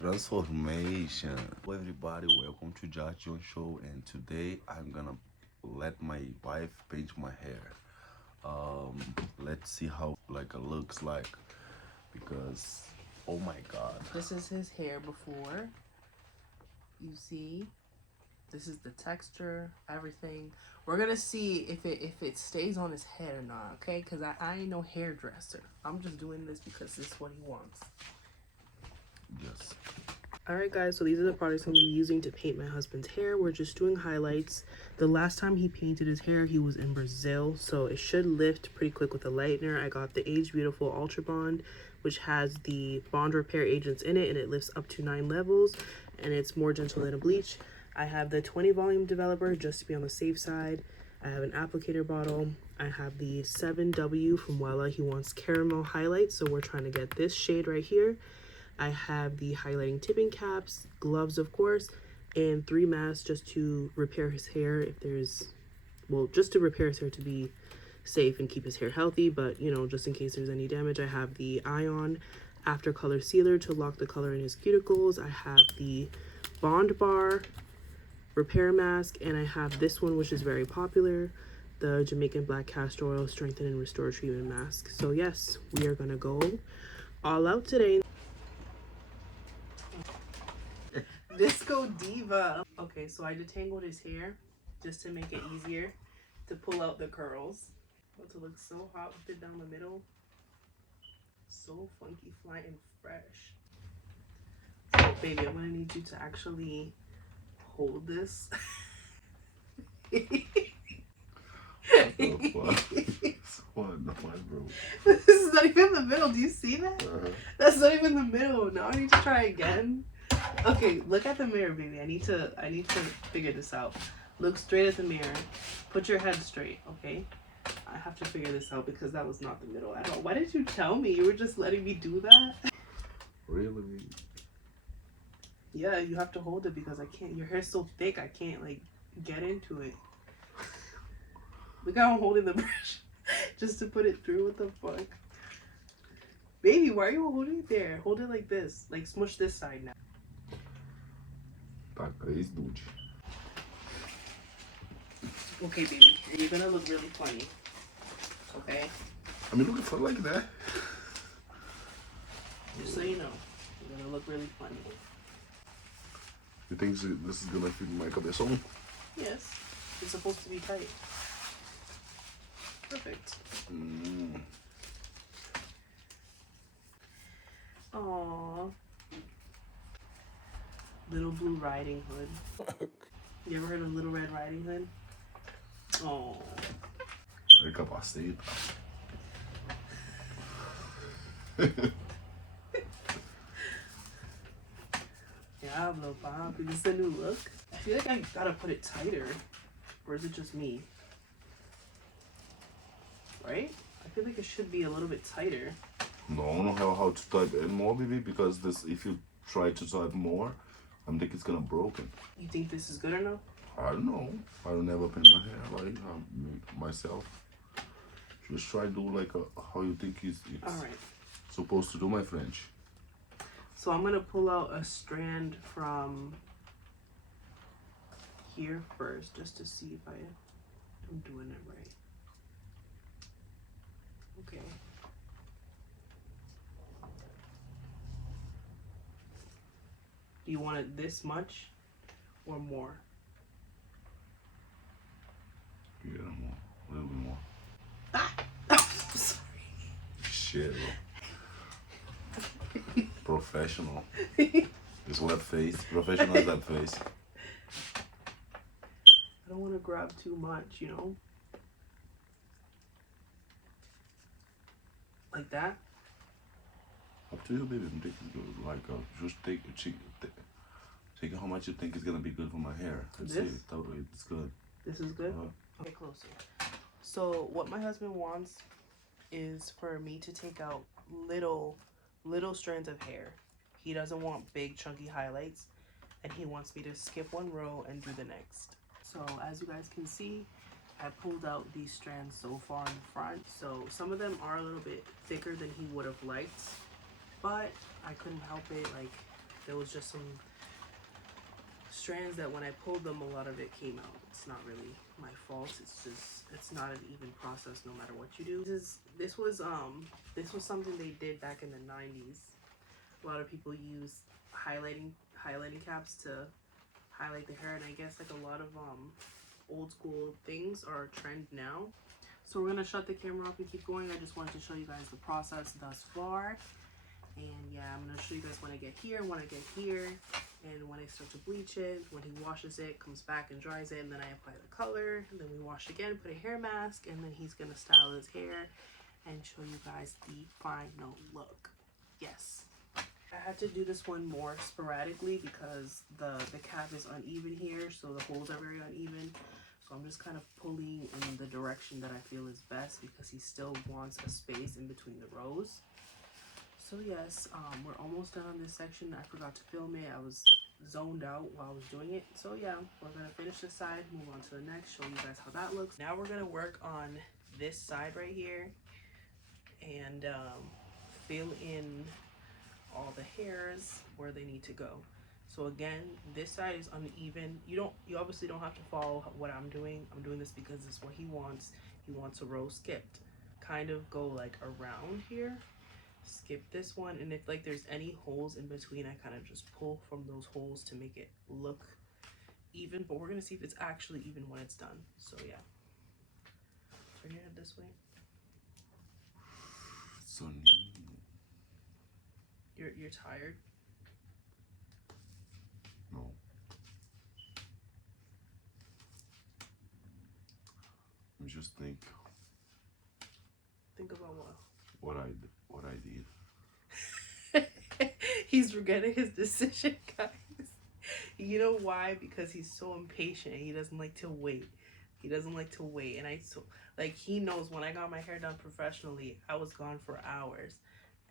Transformation. Hello everybody, welcome to Josh John Show, and today I'm gonna let my wife paint my hair. Let's see how like it looks like, because oh my god. This is his hair before. You see, this is the texture, everything. We're gonna see if it stays on his head or not, okay? Because I ain't no hairdresser. I'm just doing this because this is what he wants. Yes. Alright guys, so these are the products I'm going to be using to paint my husband's hair. We're just doing highlights. The last time he painted his hair, he was in Brazil, so it should lift pretty quick with a lightener. I got the Age Beautiful Ultra Bond, which has the bond repair agents in it, and it lifts up to 9 levels, and it's more gentle than a bleach. I have the 20 volume developer just to be on the safe side. I have an applicator bottle. I have the 7W from Wella. He wants caramel highlights, so we're trying to get this shade right here. I have the highlighting tipping caps, gloves of course, and 3 masks just to repair his hair if there's, well, just to repair his hair to be safe and keep his hair healthy, but you know, just in case there's any damage. I have the Ion After Color Sealer to lock the color in his cuticles. I have the Bond Bar repair mask, and I have this one which is very popular, the Jamaican Black Castor Oil Strengthen and Restore Treatment Mask. So yes, we are gonna go all out today. Disco Diva. Okay, so I detangled his hair just to make it easier to pull out the curls. About to look so hot with it down the middle. So funky, fly, and fresh. So, baby, I'm gonna need you to actually hold this. What the fuck, bro? This is not even the middle. Do you see that? That's not even the middle. Now I need to try again. Okay, look at the mirror, baby. I need to figure this out. Look straight at the mirror. Put your head straight, okay? I have to figure this out because that was not the middle at all. Why did you tell me? You were just letting me do that? Really? Yeah, you have to hold it because I can't. Your hair's so thick, I can't like get into it. Look how I'm holding the brush just to put it through. What the fuck? Baby, why are you holding it there? Hold it like this. Like smush this side now. Tá crazy, dude. Okay, baby, you're gonna look really funny. Okay? I mean, looking for like that. Just so you know, you're gonna look really funny. You think this is gonna fit my cabeção? Yes, it's supposed to be tight. Perfect. Aww. Little Blue Riding Hood. You ever heard of Little Red Riding Hood? Oh. El capacete. Diablo, Bob. Is this a new look? I feel like I gotta put it tighter. Or is it just me? Right? I feel like it should be a little bit tighter. No, I don't know how to type anymore, baby, because this, if you try to type more, I think it's gonna broken. You think this is good enough? I don't know. I don't never paint my hair like myself. Just try do like how you think it's Alright. supposed to do, my French. So I'm gonna pull out a strand from here first, just to see if I'm doing it right. Okay. Do you want it this much or more? Yeah, more, a little bit more. Ah! I'm sorry. Shit, bro. Professional. It's web face. Professional is that face. I don't want to grab too much, you know? Like that? Up to you, baby. Like, just take how much you think is gonna be good for my hair. Let's see. Totally, it's good. This is good? Okay, closer. So what my husband wants is for me to take out little strands of hair. He doesn't want big chunky highlights, and he wants me to skip one row and do the next. So as you guys can see, I pulled out these strands so far in the front. So some of them are a little bit thicker than he would have liked, but I couldn't help it. Like, There was just some strands that when I pulled them, a lot of it came out. It's not really my fault. It's just, it's not an even process no matter what you do. This was something they did back in the 90s. A lot of people use highlighting caps to highlight the hair, and I guess like a lot of old school things are a trend now. So we're gonna shut the camera off and keep going. I just wanted to show you guys the process thus far. And yeah, I'm gonna show you guys when I get here, and when I start to bleach it, when he washes it, comes back and dries it, and then I apply the color, and then we wash again, put a hair mask, and then he's gonna style his hair and show you guys the final look. Yes. I had to do this one more sporadically because the cap is uneven here, so the holes are very uneven. So I'm just kind of pulling in the direction that I feel is best because he still wants a space in between the rows. So yes, we're almost done on this section. I forgot to film it. I was zoned out while I was doing it. So yeah, we're gonna finish this side, move on to the next, show you guys how that looks. Now we're gonna work on this side right here and fill in all the hairs where they need to go. So again, this side is uneven. You obviously don't have to follow what I'm doing. I'm doing this because this is what he wants. He wants a row skipped. Kind of go like around here. Skip this one, and if like there's any holes in between, I kind of just pull from those holes to make it look even, but we're gonna see if it's actually even when it's done. So yeah, turn your head this way. So you're tired? No. I just think about what? What I did. He's regretting his decision, guys. You know why? Because he's so impatient. He doesn't like to wait. And like he knows when I got my hair done professionally, I was gone for hours.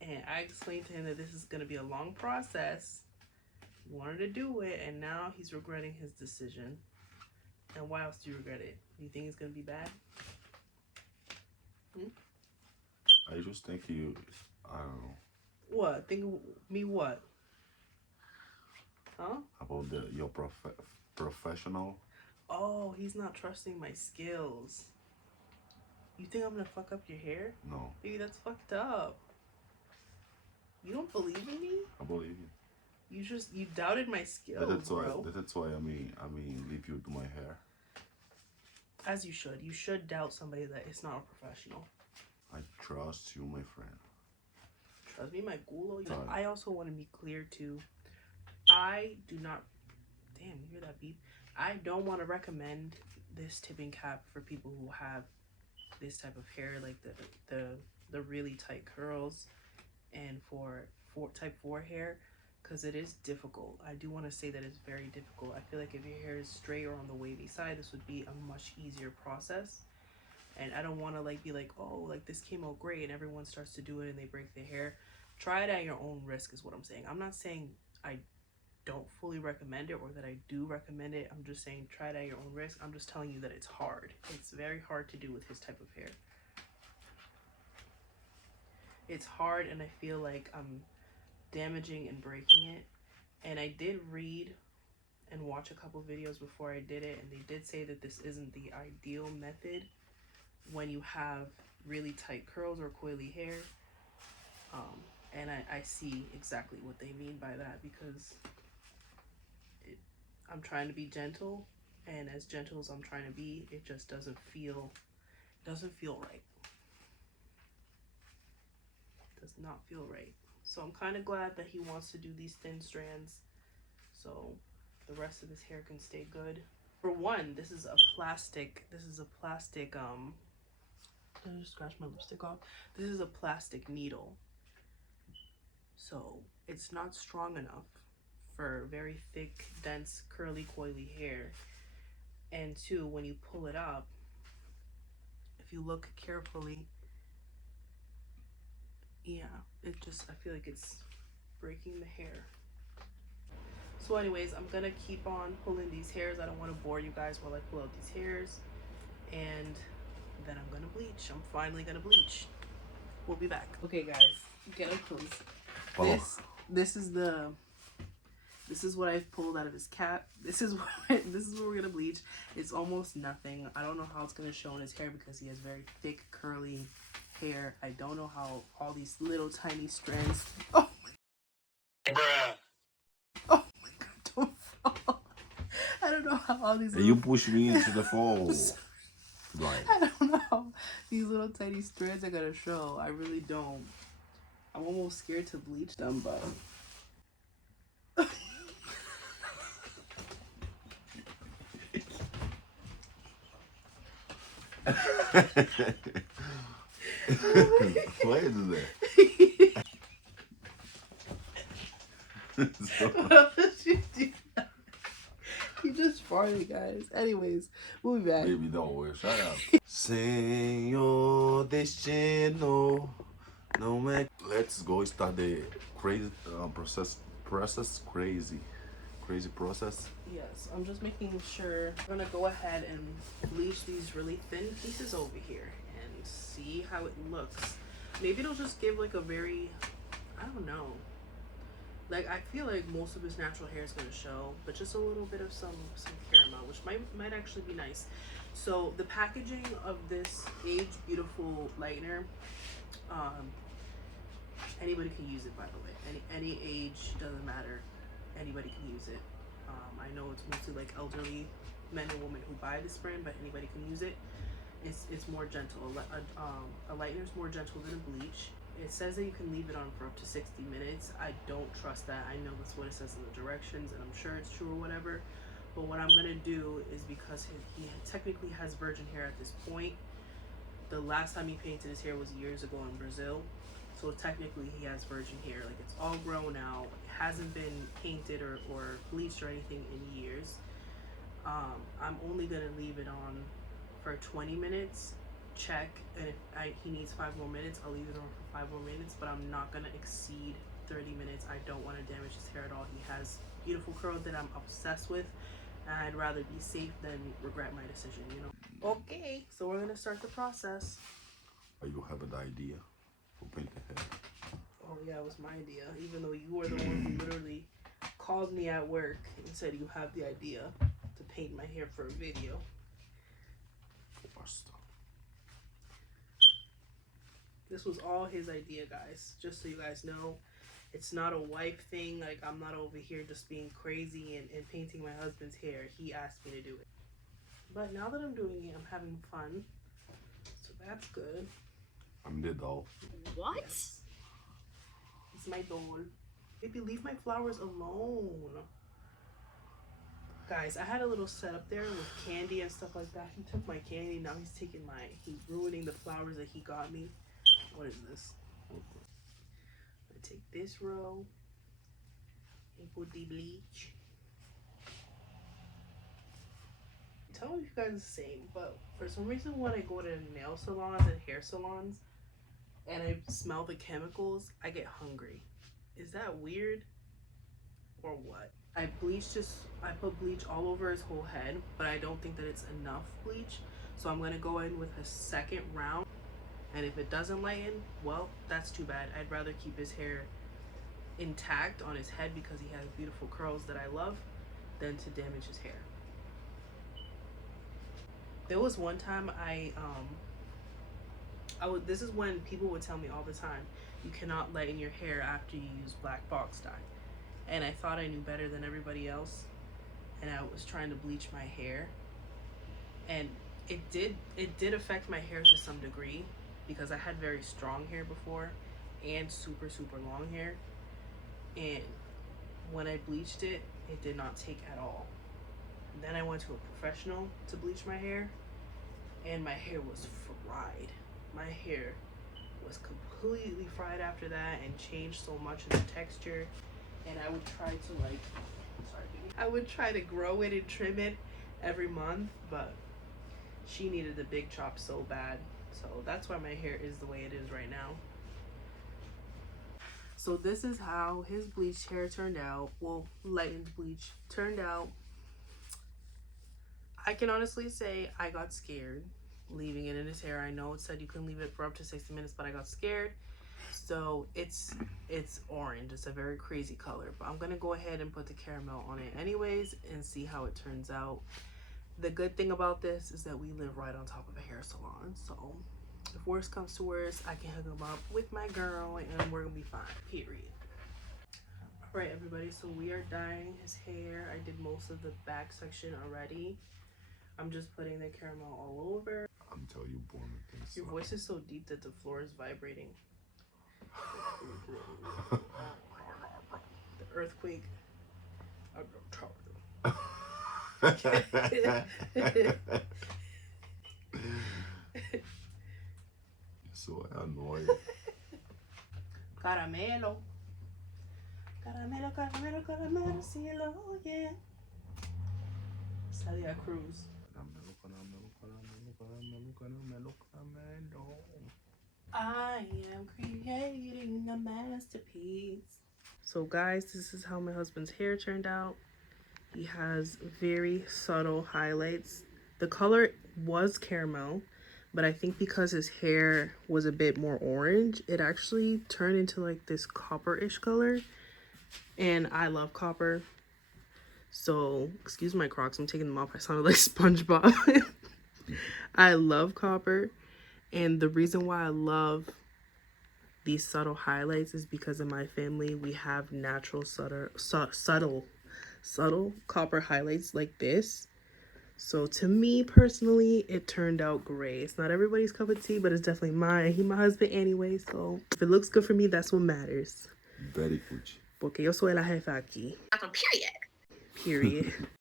And I explained to him that this is gonna be a long process. He wanted to do it, and now he's regretting his decision. And why else do you regret it? Do you think it's gonna be bad? I just think I don't know. What? Think of me what? Huh? About your professional. Oh, he's not trusting my skills. You think I'm gonna fuck up your hair? No. Baby, that's fucked up. You don't believe in me? I believe you. You doubted my skills, bro. That's why I mean leave you to my hair. As you should. You should doubt somebody that is not a professional. I trust you, my friend. Trust me, my gulo. I also want to be clear too. I do not. Damn, you hear that beep? I don't want to recommend this tipping cap for people who have this type of hair, like the really tight curls, and for type 4 hair, because it is difficult. I do want to say that it's very difficult. I feel like if your hair is straight or on the wavy side, this would be a much easier process. And I don't want to like be like, oh, like this came out great, and everyone starts to do it and they break their hair. Try it at your own risk is what I'm saying. I'm not saying I don't fully recommend it or that I do recommend it. I'm just saying try it at your own risk. I'm just telling you that it's hard. It's very hard to do with his type of hair. It's hard, and I feel like I'm damaging and breaking it. And I did read and watch a couple videos before I did it, and they did say that this isn't the ideal method when you have really tight curls or coily hair. And I see exactly what they mean by that, because I'm trying to be gentle, and as gentle as I'm trying to be, it just doesn't feel right. It does not feel right. So I'm kind of glad that he wants to do these thin strands so the rest of his hair can stay good. For one, this is a plastic I just scratched my lipstick off. This is a plastic needle, so it's not strong enough for very thick, dense, curly, coily hair. And two, when you pull it up, if you look carefully, yeah, I feel like it's breaking the hair. So anyways, I'm gonna keep on pulling these hairs. I don't want to bore you guys while I pull out these hairs, and then I'm gonna bleach. I'm finally gonna bleach. We'll be back. Okay guys, get up close. This is the This is what I've pulled out of his cap. This is what we're gonna bleach. It's almost nothing. I don't know how it's gonna show in his hair because he has very thick curly hair. I don't know how all these little tiny strands. Oh my god. Oh my god, don't fall. I don't know how all these you push me into the fall. Right. I don't know how these little tiny strands are gonna show. I really don't. I'm almost scared to bleach them, but What is that? He just farted, guys. Anyways, we'll be back. Baby, don't worry. Shut up. Senor Destino. No man. Let's go start the crazy process. Crazy process. Yes, I'm just making sure. I'm gonna go ahead and bleach these really thin pieces over here and see how it looks. Maybe it'll just give like a very, I don't know. Like, I feel like most of his natural hair is gonna show, but just a little bit of some caramel, which might actually be nice. So the packaging of this Age Beautiful lightener, anybody can use it, by the way. Any age, doesn't matter. Anybody can use it. I know it's mostly like elderly men and women who buy this brand, but anybody can use it. It's more gentle. A lightener is more gentle than a bleach. It says that you can leave it on for up to 60 minutes. I don't trust that. I know that's what it says in the directions, and I'm sure it's true or whatever. But what I'm gonna do is, because he technically has virgin hair at this point. The last time he painted his hair was years ago in Brazil. So technically he has virgin hair. Like, it's all grown out. It hasn't been painted or bleached or anything in years. I'm only gonna leave it on for 20 minutes. Check, and if he needs 5 more minutes, I'll leave it on for 5 more minutes, but I'm not gonna exceed 30 minutes. I don't want to damage his hair at all. He has beautiful curls that I'm obsessed with, and I'd rather be safe than regret my decision, you know. Okay, so we're gonna start the process. You have an idea for paint the hair? Oh yeah, it was my idea, even though you were the one who literally called me at work and said you have the idea to paint my hair for a video. This was all his idea, guys. Just so you guys know, it's not a wife thing. Like, I'm not over here just being crazy and painting my husband's hair. He asked me to do it. But now that I'm doing it, I'm having fun. So that's good. I'm the doll. What? Yes. It's my doll. Baby, leave my flowers alone. Guys, I had a little setup there with candy and stuff like that. He took my candy. Now he's ruining the flowers that he got me. What is this? I'm gonna take this row and put the bleach. Tell me if you guys are the same, but for some reason when I go to nail salons and hair salons and I smell the chemicals, I get hungry. Is that weird or what? I put bleach all over his whole head, but I don't think that it's enough bleach. So I'm gonna go in with a second round. And if it doesn't lighten, well, that's too bad. I'd rather keep his hair intact on his head because he has beautiful curls that I love than to damage his hair. There was one time this is when people would tell me all the time, you cannot lighten your hair after you use black box dye. And I thought I knew better than everybody else. And I was trying to bleach my hair. And it did affect my hair to some degree, because I had very strong hair before and super long hair, and when I bleached it, it did not take at all. Then I went to a professional to bleach my hair, and my hair was fried. My hair was completely fried after that and changed so much in the texture. And I would try to grow it and trim it every month, but she needed a big chop so bad. So that's why my hair is the way it is right now. So this is how his bleached hair turned out. Well, lightened bleach turned out. I can honestly say I got scared leaving it in his hair. I know it said you can leave it for up to 60 minutes, but I got scared. So it's orange. It's a very crazy color, but I'm gonna go ahead and put the caramel on it anyways and see how it turns out. The good thing about this is that we live right on top of a hair salon, so if worse comes to worse, I can hook him up with my girl and we're gonna be fine, period. All right, everybody, so we are dyeing his hair. I did most of the back section already. I'm just putting the caramel all over. I'm telling you, born with things. Your voice is so deep that the floor is vibrating. The earthquake. So annoying. Caramelo. Caramelo, caramelo, caramelo, cielo, yeah. Celia Cruz. Caramelo, caramelo, caramelo, caramelo, caramelo, caramelo. I am creating a masterpiece. So guys, this is how my husband's hair turned out. He has very subtle highlights. The color was caramel, but I think because his hair was a bit more orange, it actually turned into like this copper-ish color. And I love copper. So, excuse my Crocs, I'm taking them off. I sounded like SpongeBob. I love copper. And the reason why I love these subtle highlights is because in my family, we have natural subtle copper highlights like this. So to me personally, it turned out great. It's not everybody's cup of tea, but it's definitely mine. He's my husband anyway, so if it looks good for me, that's what matters. Very good. Porque yo soy la jefa aquí. Period. Period.